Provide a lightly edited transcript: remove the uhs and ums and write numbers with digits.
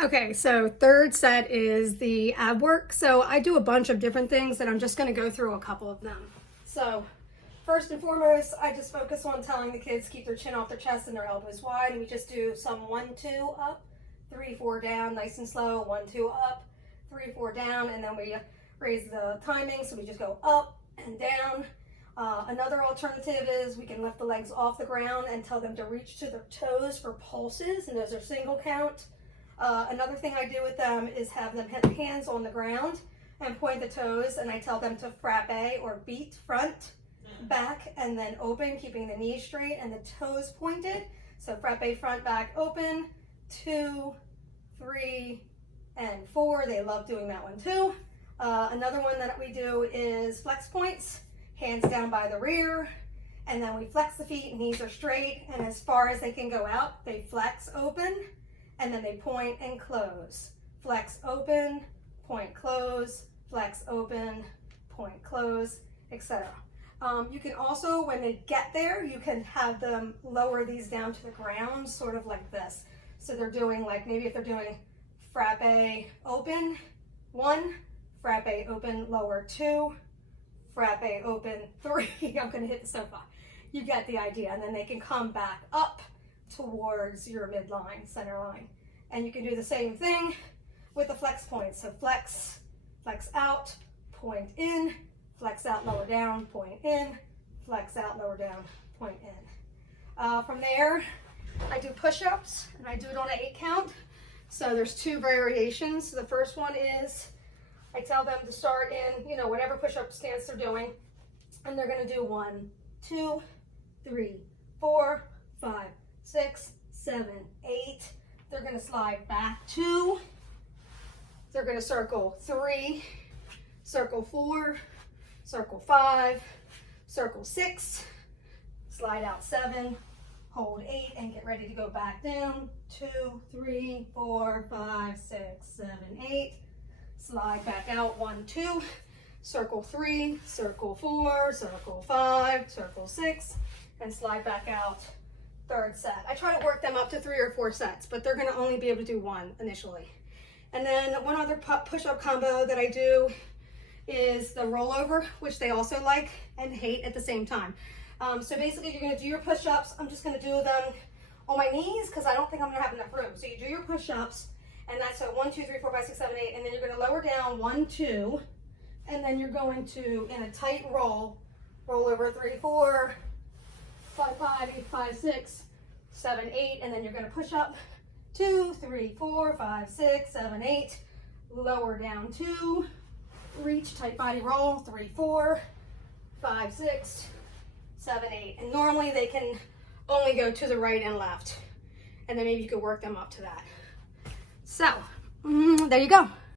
Okay, so third set is the ab work. So I do a bunch of different things and I'm just gonna go through a couple of them. So first and foremost, I just focus on telling the kids keep their chin off their chest and their elbows wide. And we just do some 1-2 up, 3-4 down, nice and slow, 1-2 up, 3-4 down, and then we raise the timing. So we just go up and down. Another alternative is we can lift the legs off the ground and tell them to reach to their toes for pulses, and those are single count. Another thing I do with them is have them hit hands on the ground and point the toes, and I tell them to frappe or beat front, back, and then open, keeping the knees straight and the toes pointed. So frappe, front, back, open, 2, 3, and 4. They love doing that one too. Another one that we do is flex points, hands down by the rear, and then we flex the feet, knees are straight, and as far as they can go out, they flex open, and then they point and close. Flex open, point close, flex open, point close, etc. You can also, when they get there, you can have them lower these down to the ground, sort of like this. So they're doing like, maybe if they're doing frappe open 1, frappe open lower 2, frappe open 3. I'm gonna hit the sofa. You get the idea. And then they can come back up towards your midline, center line. And you can do the same thing with the flex points. So flex, flex out, point in, flex out, lower down, point in, flex out, lower down, point in. From there, I do push-ups, and I do it on an 8 count. So there's 2 variations. The first one is I tell them to start in, whatever push-up stance they're doing, and they're gonna do 1, 2, 3, 4, 5, 6, 7, 8. They're gonna slide back 2. They're gonna circle 3, circle 4, circle 5, circle 6, slide out 7, hold 8, and get ready to go back down. 2, 3, 4, 5, 6, 7, 8. Slide back out 1, 2, circle 3, circle 4, circle 5, circle 6, and slide back out. Third set. I try to work them up to 3 or 4 sets, but they're going to only be able to do 1 initially. And then one other push-up combo that I do is the rollover, which they also like and hate at the same time. So basically you're going to do your push-ups. I'm just going to do them on my knees because I don't think I'm going to have enough room. So you do your push-ups, and that's 1, 2, 3, 4, 5, 6, 7, 8, and then you're going to lower down 1, 2, and then you're going to, in a tight roll over 3, 4, 5, 5, 8, 5, 6, 7, 8, and then you're going to push up 2, 3, 4, 5, 6, 7, 8, lower down 2, reach, tight body roll 3, 4, 5, 6, 7, 8, and normally they can only go to the right and left, and then maybe you could work them up to that. So there you go.